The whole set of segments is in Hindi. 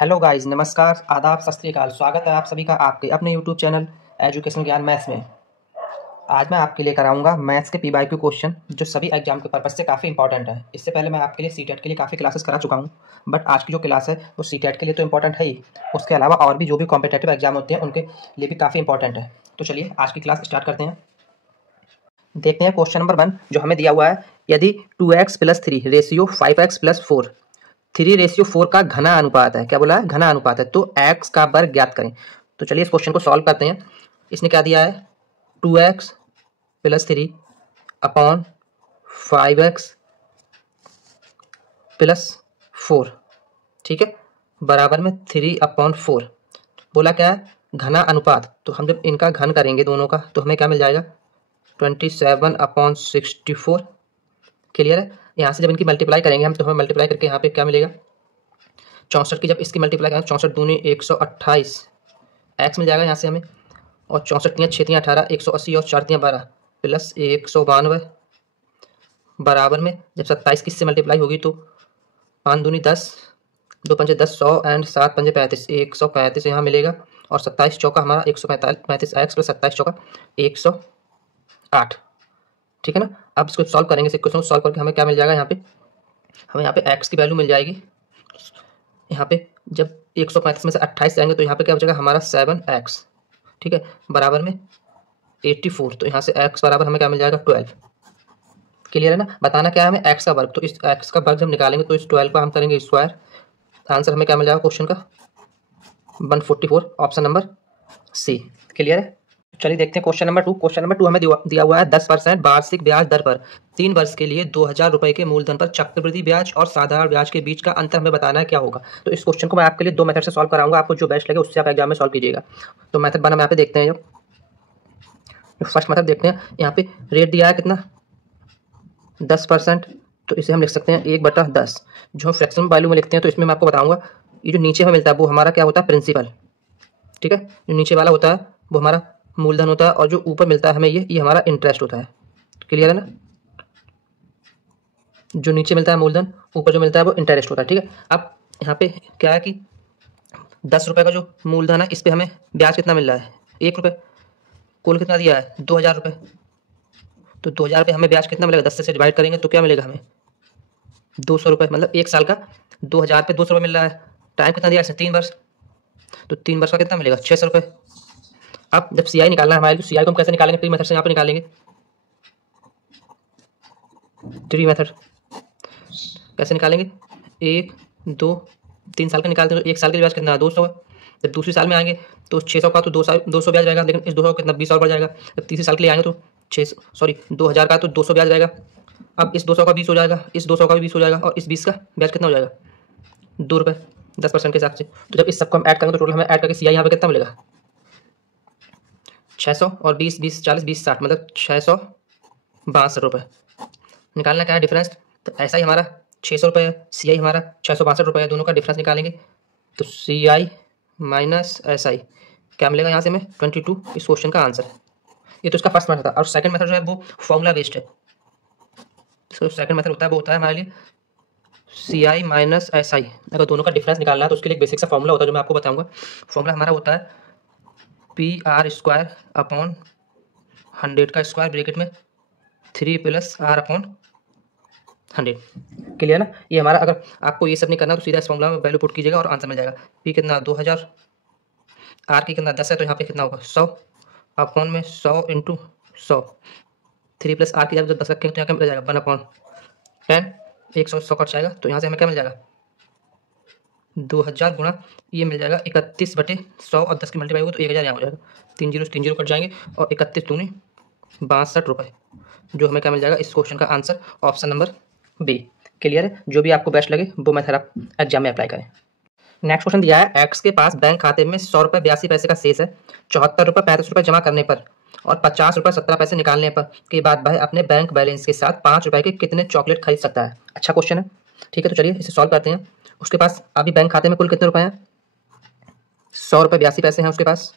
हेलो गाइस, नमस्कार, आदाब, सत श्री अकाल। स्वागत है आप सभी का आपके अपने यूट्यूब चैनल एजुकेशन ज्ञान मैथ्स में। आज मैं आपके लिए कराऊंगा मैथ्स के पीवाईक्यू क्वेश्चन जो सभी एग्जाम के पर्पज से काफ़ी इंपॉर्टेंट है। इससे पहले मैं आपके लिए सीटेट के लिए काफ़ी क्लासेस करा चुका हूं, बट आज की जो क्लास है वो सीटेट के लिए तो इंपॉर्टेंट है ही, उसके अलावा और भी जो भी कॉम्पिटेटिव एग्जाम होते हैं उनके लिए भी काफ़ी इंपॉर्टेंट है। तो चलिए आज की क्लास स्टार्ट करते हैं। देखते हैं क्वेश्चन नंबर 1 जो हमें दिया हुआ है। यदि 2x + 3 रेशियो 5x + 4 3:4 का घना अनुपात है। क्या बोला है? घना अनुपात है। तो x का वर्ग ज्ञात करें। तो चलिए इस क्वेश्चन को सॉल्व करते हैं। इसने क्या दिया है? 2x + 3 अपॉन 5x + 4, ठीक है, बराबर में 3/4। बोला क्या है? घना अनुपात। तो हम जब इनका घन करेंगे दोनों का तो हमें क्या मिल जाएगा? 27/64। क्लियर है? यहाँ से जब इनकी मल्टीप्लाई करेंगे हम तो हमें मल्टीप्लाई करके यहाँ पे क्या मिलेगा? 64 की जब इसकी मल्टीप्लाई करें 64 दूनी 128 एक्स मिल जाएगा यहाँ से हमें। और 64 3 6 3 18 180 और 4 3 12 प्लस 192 बराबर में जब 27 किससे मल्टीप्लाई होगी तो 5 दूनी 10 2 पंजे 10 100 एंड 7 पंजे 35 135 यहाँ मिलेगा। और 27 चौका हमारा 135 एक्स प्लस 27 चौका 108, ठीक है ना। अब इसको सॉल्व करेंगे, इस क्वेश्चन को सॉल्व करके हमें क्या मिल जाएगा? यहाँ पे हमें यहाँ पे एक्स की वैल्यू मिल जाएगी। यहाँ पे जब 135 में से 28 जाएंगे तो यहाँ पे क्या बचेगा हमारा 7x, ठीक है, बराबर में 84। तो यहाँ से x बराबर हमें क्या मिल जाएगा? 12। क्लियर है ना। बताना क्या है हमें? x का वर्ग। तो इस x का वर्ग जब निकालेंगे तो इस 12 का हम करेंगे स्क्वायर। आंसर हमें क्या मिल जाएगा क्वेश्चन का? 144, ऑप्शन नंबर सी। क्लियर है। चलिए देखते हैं क्वेश्चन नंबर 2। क्वेश्चन नंबर 2 हमें दिया हुआ है 10% वार्षिक ब्याज दर पर 3 वर्ष के लिए 2000 रुपए के मूलधन पर चक्रवृद्धि ब्याज और साधारण ब्याज के बीच का अंतर हमें बताना है, क्या होगा। तो इस क्वेश्चन को मैं आपके लिए 2 मेथड से सॉल्व कराऊंगा, आपको जो बेस्ट लगे उससे आप एग्जाम में सॉल्व कीजिएगा। तो मेथड 1 हम यहाँ पे देखते हैं। जो फर्स्ट मेथड देखते हैं, यहाँ पे रेट दिया है कितना? 10%। तो इसे हम लिख सकते हैं 1/10। जो हम फ्रैक्शन वैल्यू में लिखते हैं तो इसमें मैं आपको बताऊंगा ये जो नीचे हमें मिलता है वो हमारा क्या होता है? प्रिंसिपल, ठीक है। जो नीचे वाला होता है वो हमारा मूलधन होता है और जो ऊपर मिलता है हमें ये हमारा इंटरेस्ट होता है। क्लियर है ना। जो नीचे मिलता है मूलधन, ऊपर जो मिलता है वो इंटरेस्ट होता है, ठीक है। अब यहाँ पे क्या है कि 10 रुपये का जो मूलधन है इस पे हमें ब्याज कितना मिल रहा है? 1 रुपये। कुल कितना दिया है? 2000 रुपये। तो 2000 रुपये हमें ब्याज कितना मिलेगा? 10 से डिवाइड करेंगे तो क्या मिलेगा हमें? 200 रुपये। मतलब 1 साल का 2000 पे 200 रुपये मिल रहा है। टाइम कितना दिया है? 3 वर्ष। तो 3 वर्ष का कितना मिलेगा? 600 रुपये। अब जब CI निकालना है हमारे लिए, CI को हम कैसे निकालेंगे? ट्री मेथड से यहाँ पे निकालेंगे। ट्री मेथड कैसे निकालेंगे? 1 2 3 साल का निकालते हैं तो 1 साल के ब्याज कितना है? 200 है। जब दूसरी साल में आएंगे तो 600 का तो 200 ब्याज रहेगा, लेकिन इस 200 कितना 20 और बढ़ जाएगा। जब तीसरे साल के लिए आएंगे तो 2000 का तो 200 ब्याज रहेगा। अब इस 200 का 20 हो जाएगा, इस 200 का भी 20 हो जाएगा और इस 20 का ब्याज कितना हो जाएगा? 2 रुपये 10% के हिसाब से। तो जब इस सबको हम ऐड करेंगे तो टोटल हमें ऐड करके CI यहाँ पे कितना मिलेगा? 600 और 20 20 40 20 60 मतलब 662 रुपये। निकालना क्या है? डिफरेंस। तो ऐसा ही हमारा 600 रुपये है, CI हमारा 662 रुपये है, दोनों का डिफरेंस निकालेंगे तो CI माइनस SI क्या मिलेगा यहाँ से हमें? 22। इस क्वेश्चन का आंसर है। ये तो इसका फर्स्ट मेथड था। और सेकंड मेथड जो है वो फॉर्मूला बेस्ड है। इसका जो सेकंड मेथड होता है वो होता है हमारे लिए CI माइनस SI। अगर दोनों का डिफरेंस निकालना है तो उसके लिए एक बेसिक सा फॉर्मूला होता है जो मैं आपको बताऊंगा। फॉर्मूला हमारा होता है PR² अपॉन 100 का स्क्वायर ब्रैकेट में 3 + R अपॉन 100। क्लियर ना। ये हमारा, अगर आपको ये सब नहीं करना तो सीधा इस फॉर्मूला में वैल्यू पुट कीजिएगा और आंसर मिल जाएगा। P कितना? 2000, R की कितना 10 है तो यहाँ पे कितना होगा? 100 अपॉन में 100 × 100 3 + R की जब 10 रखेंगे तो यहाँ क्या मिल जाएगा? 1/10। 100 कट जाएगा तो यहाँ से हमें क्या मिल जाएगा? 2000 गुणा ये मिल जाएगा 31/100 और 10 की मल्टीप्लाई होगी तो 1000 यहाँ हो जाएगा। 3 0 कट जाएंगे और 31 दूनी 62 रुपये, जो हमें क्या मिल जाएगा? इस क्वेश्चन का answer option number B. Clear है। जो भी आपको बेस्ट लगे वो मेथड आप एग्जाम में अप्लाई करें। नेक्स्ट क्वेश्चन दिया है एक्स के पास बैंक खाते में 100 रुपये 82 पैसे का शेष है। 74 रुपये 35 रुपये जमा करने पर और 50 रुपये 17 पैसे निकालने पर के बाद वह अपने बैंक बैलेंस के साथ 5 रुपये के कितने चॉकलेट खरीद सकता है? अच्छा क्वेश्चन है, ठीक है। तो चलिए इसे सॉल्व करते हैं। उसके पास अभी बैंक खाते में कुल कितने रुपए हैं? 100 रुपये 82 पैसे हैं उसके पास।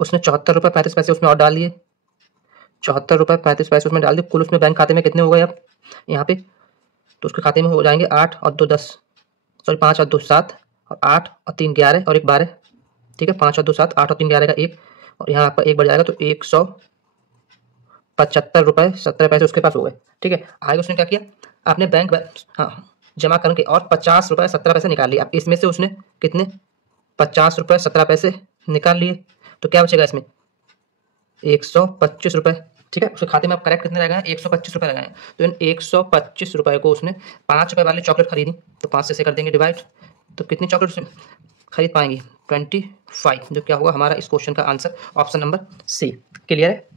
उसने 74 रुपये 35 पैसे उसमें और डाल दिए। 74 रुपये 35 पैसे उसमें डाल दिए। कुल उसमें बैंक खाते में कितने हो गए अब यहाँ पे? तो उसके खाते में हो जाएंगे 8 और 2 10, सॉरी 5 और 2 7 और 8 और 3 11 और 1 12, ठीक है, 5 और 2 7, 8 और 3 11 का 1, और यहाँ आपका 1 बढ़ जाएगा तो 175 रुपये 70 पैसे उसके पास हो गए, ठीक है। आगे उसने क्या किया, आपने बैंक हाँ जमा करके और 50 रुपये 17 पैसे निकाल लिए। अब इसमें से उसने कितने 50 रुपये 17 पैसे निकाल लिए, तो क्या बचेगा इसमें 125 रुपये, ठीक है। उसके खाते में आप करेक्ट कितने लगाए 125 रुपये लगाए, तो इन 125 रुपये को उसने 5 रुपये वाली चॉकलेट खरीदी, तो 5 से कर देंगे डिवाइड, तो कितनी चॉकलेट खरीद पाएंगी 25, जो क्या होगा हमारा इस क्वेश्चन का answer option number C. Clear है।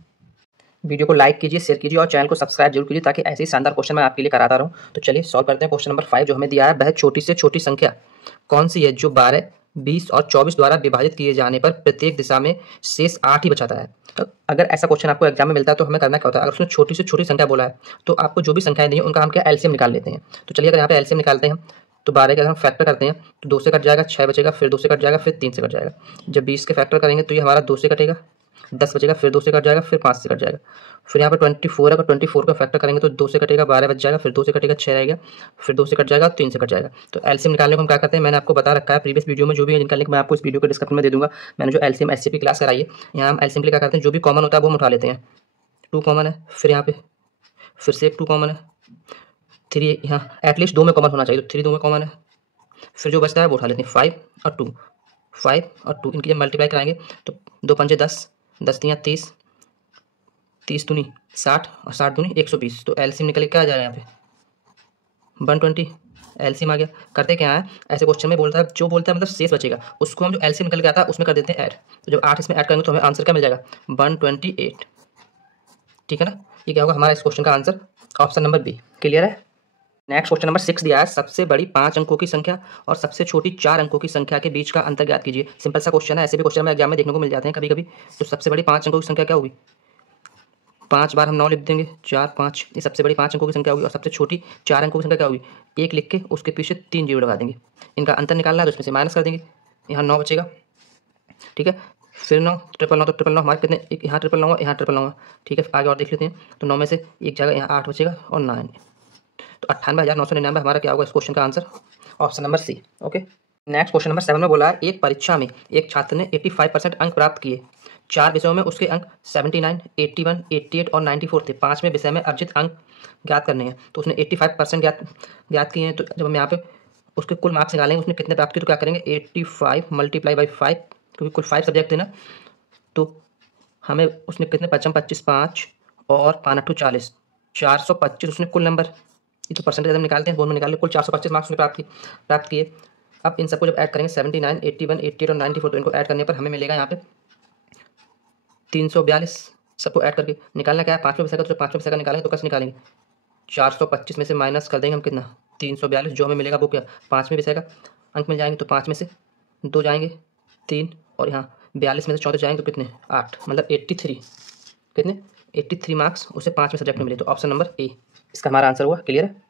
वीडियो को लाइक कीजिए, शेयर कीजिए और चैनल को सब्सक्राइब जरूर कीजिए ताकि ऐसे ही शानदार क्वेश्चन मैं आपके लिए कराता रहूं। तो चलिए सॉल्व करते हैं क्वेश्चन नंबर 5 जो हमें दिया है, वह छोटी से छोटी संख्या कौन सी है जो 12, 20 और 24 द्वारा विभाजित किए जाने पर प्रत्येक दिशा में शेष 8 ही बचाता है। तो अगर ऐसा क्वेश्चन आपको एग्जाम में मिलता है तो हमें करना क्या होता है, अगर उसने छोटी से छोटी संख्या बोला है तो आपको जो भी संख्याएं दी हैं उनका हम क्या एलसीएम निकाल लेते हैं। तो चलिए अगर यहाँ पे एलसीएम निकालते हैं तो 12 के अगर हम फैक्टर करते हैं तो 2 से कट जाएगा, 6 बचेगा, फिर 2 से कट जाएगा, फिर 3 से कट जाएगा। जब 20 के फैक्टर करेंगे तो ये हमारा 2 से कटेगा, 10 बचेगा, फिर 2 से कट जाएगा, फिर 5 से कट जाएगा। फिर यहाँ पर 24 है, अगर 24 का फैक्टर करेंगे तो 2 से कटेगा, 12 बच जाएगा, फिर 2 से कटेगा, 6 रहेगा, फिर 2 से कट जाएगा, 3 से कट जाएगा। तो एलसीएम निकालने को हम क्या करते हैं, मैंने आपको बता रखा है प्रीवियस वीडियो में, जो भी है जिनका लिंक मैं आपको इस वीडियो के डिस्क्रिप्शन में दे दूंगा। मैंने जो एलसीएम एससीपी क्लास कराई है, यहाँ हम एलसीएम के लिए क्या करते हैं, जो भी कॉमन होता है वो हम उठा लेते हैं। 2 कॉमन है, फिर यहाँ पे फिर से एक 2 कॉमन है, 3 यहाँ एटलीस्ट 2 में कॉमन होना चाहिए, तो 3 2 में कॉमन है, फिर जो बचता है वो उठा लेते हैं 5 और 2, 5 और 2 इनकी जब मल्टीप्लाई कराएंगे तो 2 पंजे 10, 10 तियाँ 30, 30 दूनी 60 और 60 दूनी 120। तो एलसीएम निकल के क्या आ जाएगा यहाँ पे 120, एलसीएम आ गया। करते क्या है, ऐसे क्वेश्चन में बोलता है जो बोलता है मतलब शेष बचेगा उसको हम जो एलसीएम निकल के आता है उसमें कर देते हैं ऐड। तो जब 8 इसमें ऐड करेंगे तो हमें आंसर क्या मिल जाएगा 128, ठीक है ना। ये क्या होगा हमारा इस क्वेश्चन का answer option number B. Clear है। नेक्स्ट क्वेश्चन नंबर 6 दिया है, सबसे बड़ी 5 अंकों की संख्या और सबसे छोटी 4 अंकों की संख्या के बीच का अंतर ज्ञात कीजिए। सिंपल सा क्वेश्चन है, ऐसे भी क्वेश्चन में एग्जाम में देखने को मिल जाते हैं कभी कभी। तो सबसे बड़ी 5 अंकों की संख्या क्या होगी, 5 बार हम 9 लिख देंगे, 4 5, ये सबसे बड़ी 5 अंकों की संख्या होगी। और सबसे छोटी 4 अंकों की संख्या क्या होगी, 1 लिख के उसके पीछे 3 जीरो लगा देंगे। इनका अंतर निकालना है तो इसमें से माइनस कर देंगे, यहाँ 9 बचेगा, ठीक है। फिर 9 ट्रिपल 9, तो ट्रिपल 9 हमारे कितने, एक यहाँ ट्रिपल 9 यहाँ ट्रिपल 9, ठीक है। आगे और देख लेते हैं, तो 9 में से एक जगह यहाँ 8 बचेगा और 9, तो 98,999 हमारा क्या होगा इस क्वेश्चन का answer option number C. Okay. Next question number 7 में बोला है, एक परीक्षा में एक छात्र ने 85% अंक प्राप्त किए, 4 विषयों में उसके अंक 79, 81, 88 और 94 थे, 5वें विषय में अर्जित अंक ज्ञात करने हैं। तो उसने 85% ज्ञात किए हैं, तो जब हम यहाँ पे उसके कुल मार्क्स निकालेंगे उसने कितने प्राप्त किए, तो क्या करेंगे 85 मल्टीप्लाई बाई 5, क्योंकि कुल 5 सब्जेक्ट थे ना, तो हमें उसने कितने 55 25 5 और 5 8 40, 425 उसने कुल नंबर, ये तो परसेंटेज हम निकालते हैं, बोर्ड में निकाल कुल 425 मार्क्स उसने प्राप्त किए। अब इन सबको जब ऐड करेंगे 79, 81, 88 और 94, तो इनको ऐड करने पर हमें मिलेगा यहाँ पे 342। सबको ऐड करके निकालना क्या है 5वें विषय का, तो 5वें विषय का निकालेंगे तो कैसे निकालेंगे 425 में से माइनस कर देंगे हम कितना 342, जो हमें मिलेगा वो क्या 5वें विषय का अंक मिल जाएंगे। तो 5 में से 2 जाएंगे 3, और यहाँ 42 में से 34 जाएंगे तो कितने 8, मतलब 83, कितने 83 मार्क्स उसे 5वें सब्जेक्ट में मिले। तो ऑप्शन नंबर ए इसका हमारा आंसर हुआ। क्लियर है।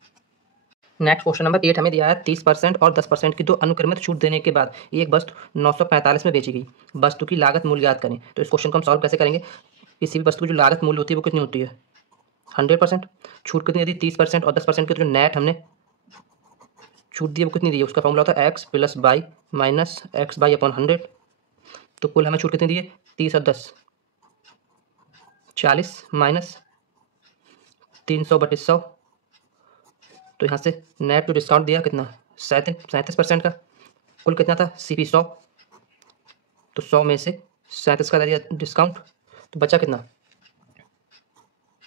नेक्स्ट क्वेश्चन नंबर 8 हमें दिया है, 30% और 10% की 2 अनुक्रमित छूट देने के बाद एक वस्तु 945 में बेची गई, वस्तु की लागत मूल्य ज्ञात करें। तो इस क्वेश्चन को हम सॉल्व कैसे करेंगे, किसी भी वस्तु की जो लागत मूल्य होती है वो कितनी होती है 100%, छूट कितनी यदि 30% और 10% की तो जो नेट हमने छूट दी है वो कितनी दी है, उसका फॉर्मूला होता है x + y minus x by upon 100। तो कुल हमें छूट कितनी दी है 30 और 10 40 माइनस 300/100, तो यहाँ से नेट जो डिस्काउंट दिया कितना 37% का, कुल कितना था CP 100, तो 100 में से 37 का दिया डिस्काउंट, तो बचा कितना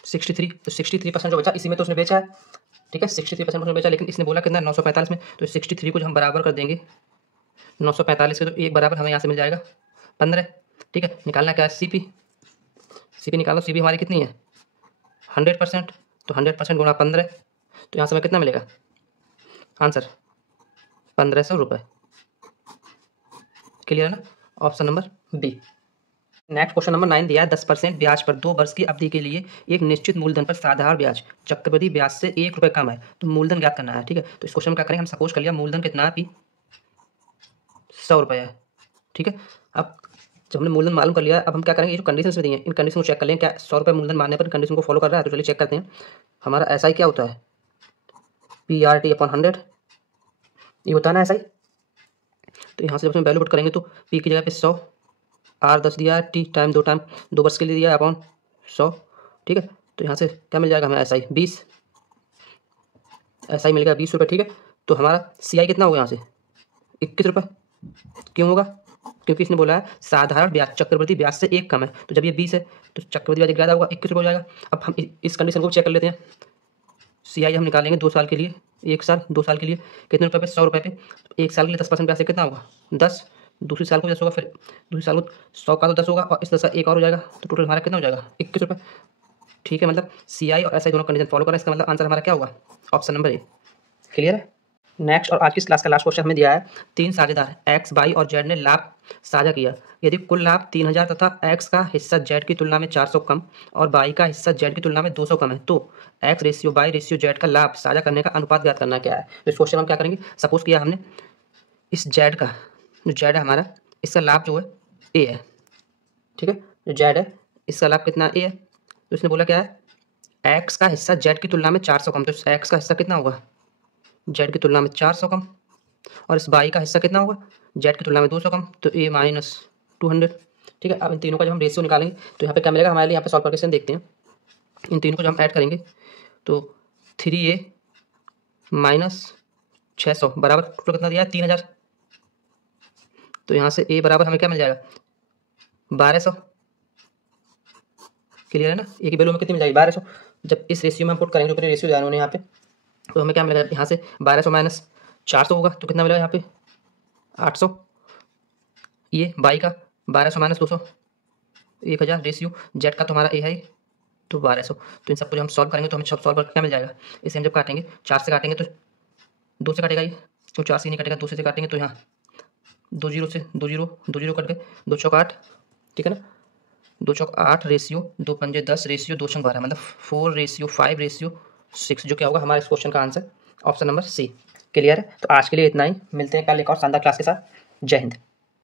63। तो 63% जो बचा इसी में तो उसने बेचा है, ठीक है 63% उसने बेचा, लेकिन इसने बोला कितना 945 में, तो 63 को जो हम बराबर कर देंगे 945 के, तो एक बराबर हमें यहाँ से मिल जाएगा 15, ठीक है। निकालना क्या है CP निकालो, CP हमारी कितनी है 100%, तो 100% गुणा 15, तो यहाँ से हमें कितना मिलेगा आंसर 1500 रुपये। क्लियर है ना, option number B. Next question number 9 दिया है, 10% ब्याज पर 2 वर्ष की अवधि के लिए एक निश्चित मूलधन पर साधारण ब्याज चक्रवृद्धि ब्याज से 1 रुपये कम है, तो मूलधन ज्ञात करना है, ठीक है। तो इस क्वेश्चन में क्या करेंगे, हम सपोज कर लिया मूलधन कितना है 100 रुपये है, ठीक है। अब जब हमने मूलधन मालूम कर लिया, अब हम क्या करेंगे, ये जो कंडीशन में दी हैं इन कंडीशन को चेक कर लें, क्या 100 रुपये मूलधन मानने पर कंडीशन को फॉलो कर रहा है। तो चलिए चेक करते हैं, हमारा SI क्या होता है PRT/100, ये होता है ना SI। तो यहाँ से जब इसमें वैल्यू पुट करेंगे तो पी की जगह पे 100, आर 10 दिया है, टी टाइम 2 वर्ष के लिए दिया है अपॉन 100, ठीक है। तो यहाँ से क्या मिल जाएगा हमें, एस आई 20, एस आई मिल गया 20 रुपये, ठीक है। तो हमारा सी आई कितना होगा यहाँ से 21 रुपये, क्यों होगा, क्योंकि इसने बोला है साधारण ब्याज चक्रवृद्धि ब्याज से 1 कम है, तो जब ये 20 है तो चक्रवृद्धि ब्याज ज़्यादा होगा, 21 रुपये हो जाएगा। अब हम इस कंडीशन को चेक कर लेते हैं। सी आई हम निकालेंगे 2 साल के लिए, 1 साल, 2 साल के लिए कितने रुपये पे, 100 रुपये पे। तो 1 साल के लिए 10% ब्याज से कितना होगा 10, दूसरी साल को 10 होगा, फिर दूसरी साल को 100 का तो 10 होगा और इस 10 का 1 और हो जाएगा, तो टोटल हमारा कितना हो जाएगा 21 रुपये, ठीक है। मतलब सी आई और एस आई दोनों कंडीशन फॉलो करें, इसका मतलब आंसर हमारा क्या होगा, ऑप्शन नंबर ए। क्लियर है। नेक्स्ट और आज की क्लास का लास्ट क्वेश्चन हमें दिया है, 3 साझेदार एक्स, वाई और जेड ने लाभ साझा किया। यदि कुल लाभ 3000 तथा एक्स का हिस्सा जेड की तुलना में 400 कम और वाई का हिस्सा जेड की तुलना में 200 कम है, तो X ratio Y ratio Z का लाभ साझा करने का अनुपात ज्ञात करना क्या है। तो इस क्वेश्चन में हम क्या करेंगे, सपोज किया हमने इस जेड का, जो जेड है हमारा, इसका लाभ जो है ए है, ठीक है। जो जेड है इसका लाभ कितना ए है, तो इसने बोला क्या है, एक्स का हिस्सा जेड की तुलना में 400 कम, तो एक्स का हिस्सा कितना होगा जेड की तुलना में 400 कम, और इस वाई का हिस्सा कितना होगा जेड की तुलना में 200 कम, तो ए माइनस 200, ठीक है। अब इन तीनों का जब हम रेशियो निकालेंगे तो यहाँ पे क्या मिलेगा हमारे लिए, यहाँ पे सॉल्व करके देखते हैं। इन तीनों को जब हम ऐड करेंगे तो 3a माइनस 600 बराबर टोटल कितना दिया है 3000, तो यहाँ से a बराबर हमें क्या मिल जाएगा 1200। क्लियर है ना, ए की वैल्यू में कितनी मिल जाएगी 1200। जब इस रेशियो में हम पुट करेंगे, जो रेशियो दिया उन्होंने यहाँ पे, तो हमें क्या मिलेगा यहाँ से 1200 माइनस 400 होगा, तो कितना मिलेगा यहाँ पे 800। ये बाई का 1200 माइनस 200 1000, रेशियो जेड का तुम्हारा ए है तो 1200। तो इन सबको जब हम सॉल्व करेंगे तो हमें सब सॉल्व करके क्या मिल जाएगा, इसे हम जब काटेंगे 4 से काटेंगे तो 2 से काटेगा ये, तो 4 से नहीं कटेगा, 2 से काटेंगे तो यहाँ 2 जीरो से 2 जीरो कट गए, 2 चौक 8, ठीक है ना, 2 चौक 8 रेशियो 2 पंजे 10 रेशियो 2 छंग 12, मतलब 4 रेशियो 5 रेशियो 6, जो क्या होगा हमारे इस क्वेश्चन का answer option number C. Clear है। तो आज के लिए इतना ही, मिलते हैं कल एक और शानदार क्लास के साथ। जय हिंद।